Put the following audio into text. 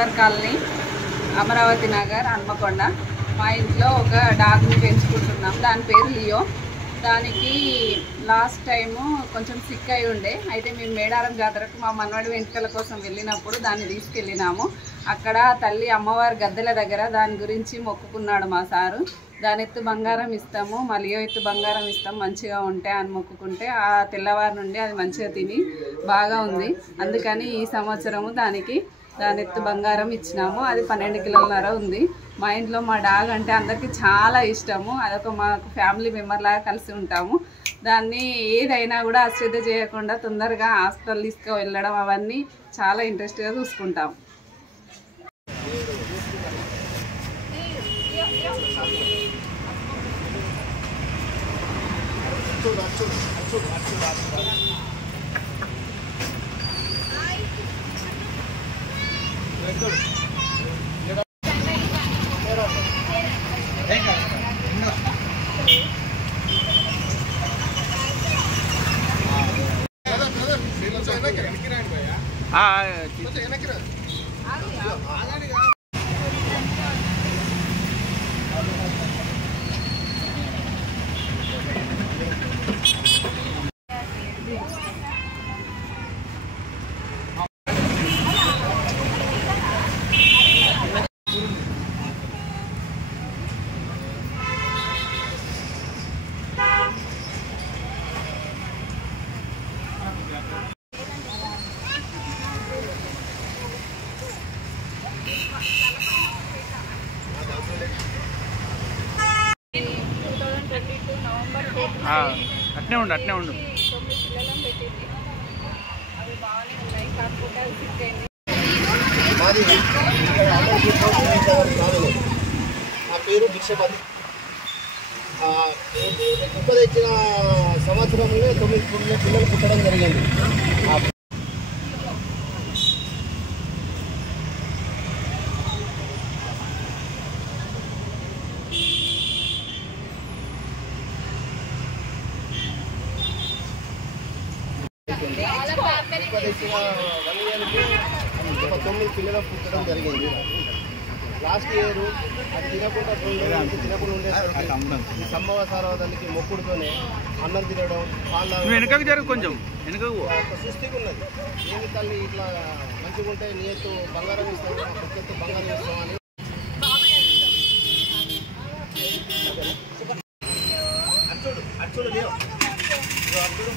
Flower colony, Amaravati Nagar, Hanamkonda. మా ఇంట్లో ఒక డాగ్ని పెంచుకుంటున్నాం. దాని పేరు లియో. దానికి లాస్ట్ టైము కొంచెం సిక్ అయి ఉండే. అయితే మేము మేడారం జాతరకు మా మనవడి వెంట్రుకల కోసం వెళ్ళినప్పుడు దాన్ని తీసుకెళ్ళినాము. అక్కడ తల్లి అమ్మవారి గద్దెల దగ్గర దాని గురించి మొక్కుకున్నాడు మా సారు. దాని ఎత్తు బంగారం ఇస్తాము, మా లియో ఎత్తు బంగారం ఇస్తాం మంచిగా ఉంటే అని మొక్కుకుంటే ఆ తెల్లవారి నుండి అది మంచిగా తిని బాగా ఉంది. అందుకని ఈ సంవత్సరము దాని ఎత్తు బంగారం ఇచ్చినాము. అది 12 కిలోలన్నర ఉంది. మా ఇంట్లో మా డాగ్ అంటే అందరికీ చాలా ఇష్టము. అదొక మాకు ఫ్యామిలీ మెంబర్ లాగా కలిసి ఉంటాము. దాన్ని ఏదైనా కూడా అశ్రద్ధ చేయకుండా తొందరగా హాస్పిటల్ తీసుకువెళ్ళడం అవన్నీ చాలా ఇంట్రెస్ట్గా చూసుకుంటాము. అట్నే ఉండు 9 పిల్లలను పెట్టింది. అవి బాగానే ఉన్నాయి. కాకపోతే అది సిక్ అయింది. నా పేరు భిక్షపతి. కుక్క తెచ్చిన సంవత్సరంలో 9 పిల్లలు పుట్టడం జరిగింది. తెచ్చిన 1 ఇయర్కి 9 పిల్లలు పుట్టడం జరిగింది. లాస్ట్ ఇయర్ అది తినకుండా ఉండేసరికి సంభవ సారవదానికి మొక్కుడుతోనే అన్నం తినడం, వెనకకు జరుగు కొంచెం వెనకకు సృష్టికి ఉన్నది. ఏమి తల్లి ఇట్లా మంచిగా ఉంటే నీ ఎత్తు బంగారం ఇస్తాను, ఎత్తు బంగారం ఇస్తామని అచ్చుడు లేవు. అచ్చుడు